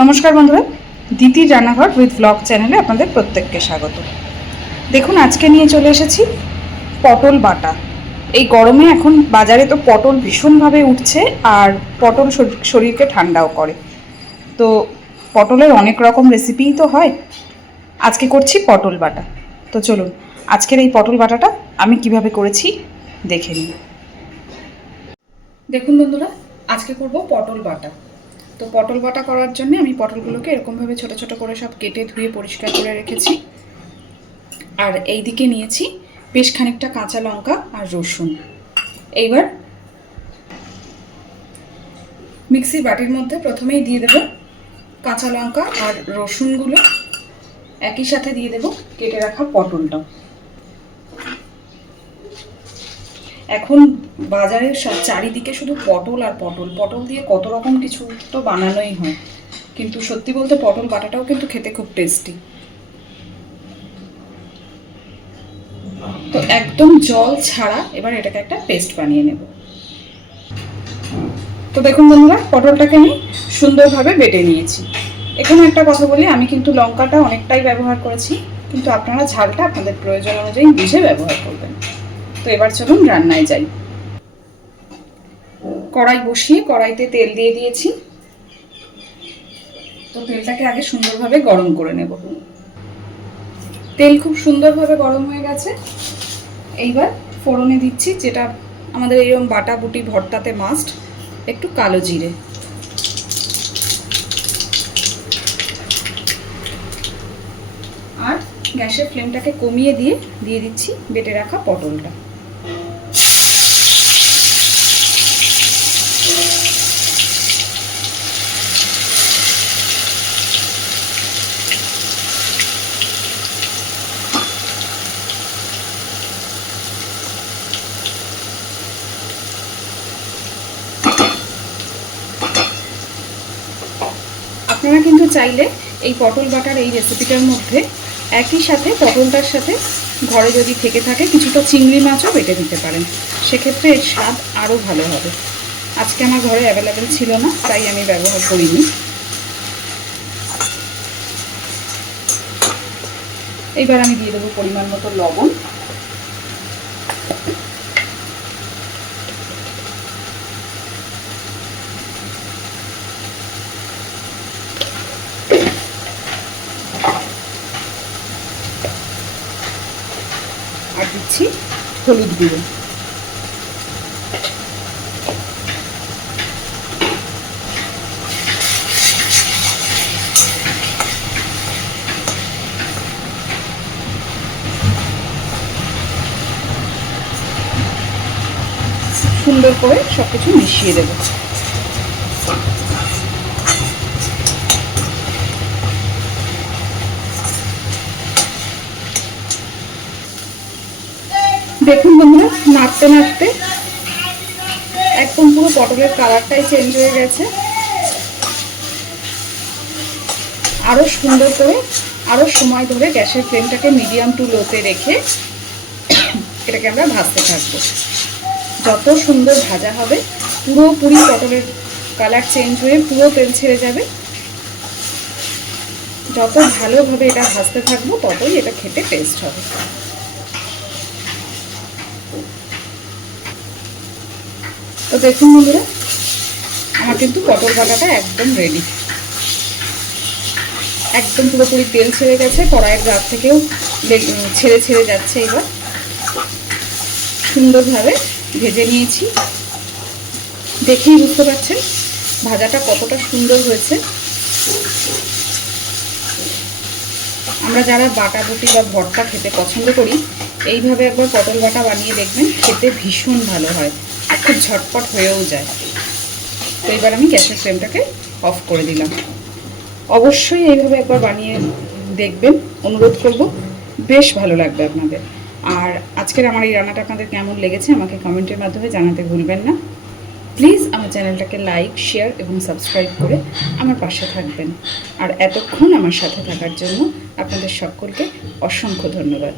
নমস্কার বন্ধুরা, দিদির রান্নাঘর উইথ ব্লগ চ্যানেলে আপনাদের প্রত্যেককে স্বাগত। দেখুন, আজকে নিয়ে চলে এসেছি পটল বাটা। এই গরমে এখন বাজারে তো পটল ভীষণভাবে উঠছে, আর পটল শরীরকে ঠান্ডাও করে। তো পটলের অনেক রকম রেসিপিই তো হয়, আজকে করছি পটল বাটা। তো চলুন আজকের এই পটল বাটাটা আমি কিভাবে করেছি দেখে নিই। দেখুন বন্ধুরা, আজকে করব পটল বাটা। তো পটল বাটা করার জন্য আমি পটলগুলোকে এরকমভাবে ছোট ছোট করে সব কেটে ধুয়ে পরিষ্কার করে রেখেছি। আর এই দিকে নিয়েছি বেশ খানিকটা কাঁচা লঙ্কা আর রসুন। এইবার মিক্সির বাটির মধ্যে প্রথমেই দিয়ে দেব কাঁচা লঙ্কা আর রসুনগুলো, একই সাথে দিয়ে দেব কেটে রাখা পটলটা। এখন বাজারের চারিদিকে শুধু পটল আর পটল, পটল দিয়ে কত রকম কিছু তো বানানোই হয়, কিন্তু সত্যি বলতে পটল বাটাটাও কিন্তু খেতে খুব টেস্টি। তো একদম জল ছাড়া এবার এটাকে একটা পেস্ট বানিয়ে নেব। তো দেখুন বন্ধুরা, পটলটাকে আমি সুন্দরভাবে বেটে নিয়েছি। এখানে একটা কথা বলি, আমি কিন্তু লঙ্কাটা অনেকটাই ব্যবহার করেছি, কিন্তু আপনারা ঝালটা আপনাদের প্রয়োজন অনুযায়ী বুঝে ব্যবহার করবেন। তো এবার চলুন রান্নায় যাই। কড়াই বসিয়ে কড়াইতে তেল দিয়ে দিয়েছি। তো তেলটাকে আগে সুন্দরভাবে গরম করে নেব। তেল খুব সুন্দরভাবে গরম হয়ে গেছে। এইবার ফোড়নে দিচ্ছি, যেটা আমাদের এরকম বাটা বুটি ভর্তাতে মাস্ট, একটু কালো জিরে। আর গ্যাসের ফ্লেমটাকে কমিয়ে দিয়ে দিচ্ছি বেটে রাখা পটলটা। আপনারা কিন্তু চাইলে এই পটল বাটার এই রেসিপিটার মধ্যে একই সাথে পটলটার সাথে ঘরে যদি থেকে থাকে কিছুটা চিংড়ি মাছও বেটে দিতে পারেন, সেক্ষেত্রে এর স্বাদ আরও ভালো হবে। আজকে আমার ঘরে অ্যাভেলেবেল ছিল না, তাই আমি ব্যবহার করিনি। এইবার আমি দিয়ে দেবো পরিমাণ মতো লবণ। আর দিচ্ছি হলুদ গুঁড়ো। সুন্দর করে সবকিছু মিশিয়ে দেব। দেখুন বন্ধুরা, নাড়তে নাড়তে একদম পুরো পটলের কালারটাই চেঞ্জ হয়ে গেছে। আরও সুন্দর করে আরও সময় ধরে গ্যাসের ফ্লেমটাকে মিডিয়াম টু লোতে রেখে এটাকে আমরা ভাজতে থাকবো। যত সুন্দর ভাজা হবে, পুরোপুরি পটলের কালার চেঞ্জ হয়ে পুরো তেল ছেড়ে যাবে। যত ভালোভাবে এটা ভাজতে থাকবো ততই এটা খেতে টেস্ট হবে। তো দেখুন বন্ধুরা, আমার কিন্তু পটল বাটাটা একদম রেডি। একদম পুরোপুরি তেল ছেড়ে গেছে, কড়াইয়ের গা থেকেও ছেড়ে ছেড়ে যাচ্ছে। এবার সুন্দরভাবে ভেজে নিয়েছি, দেখেই বুঝতে পারছেন ভাজাটা কতটা সুন্দর হয়েছে। আমরা যারা বাটা বুটি বা ভর্তা খেতে পছন্দ করি, এইভাবে একবার পটল বাটা বানিয়ে দেখবেন, খেতে ভীষণ ভালো হয় আর খুব ঝটপট হয়েও যায়। তো এবার আমি গ্যাসের ফ্লেমটাকে অফ করে দিলাম। অবশ্যই এইভাবে একবার বানিয়ে দেখবেন, অনুরোধ করব, বেশ ভালো লাগবে আপনাদের। আর আজকের আমার এই রান্নাটা আপনাদের কেমন লেগেছে আমাকে কমেন্টের মাধ্যমে জানাতে ভুলবেন না। প্লিজ আমার চ্যানেলটাকে লাইক, শেয়ার এবং সাবস্ক্রাইব করে আমার পাশে থাকবেন। আর এতক্ষণ আমার সাথে থাকার জন্য আপনাদের সকলকে অসংখ্য ধন্যবাদ।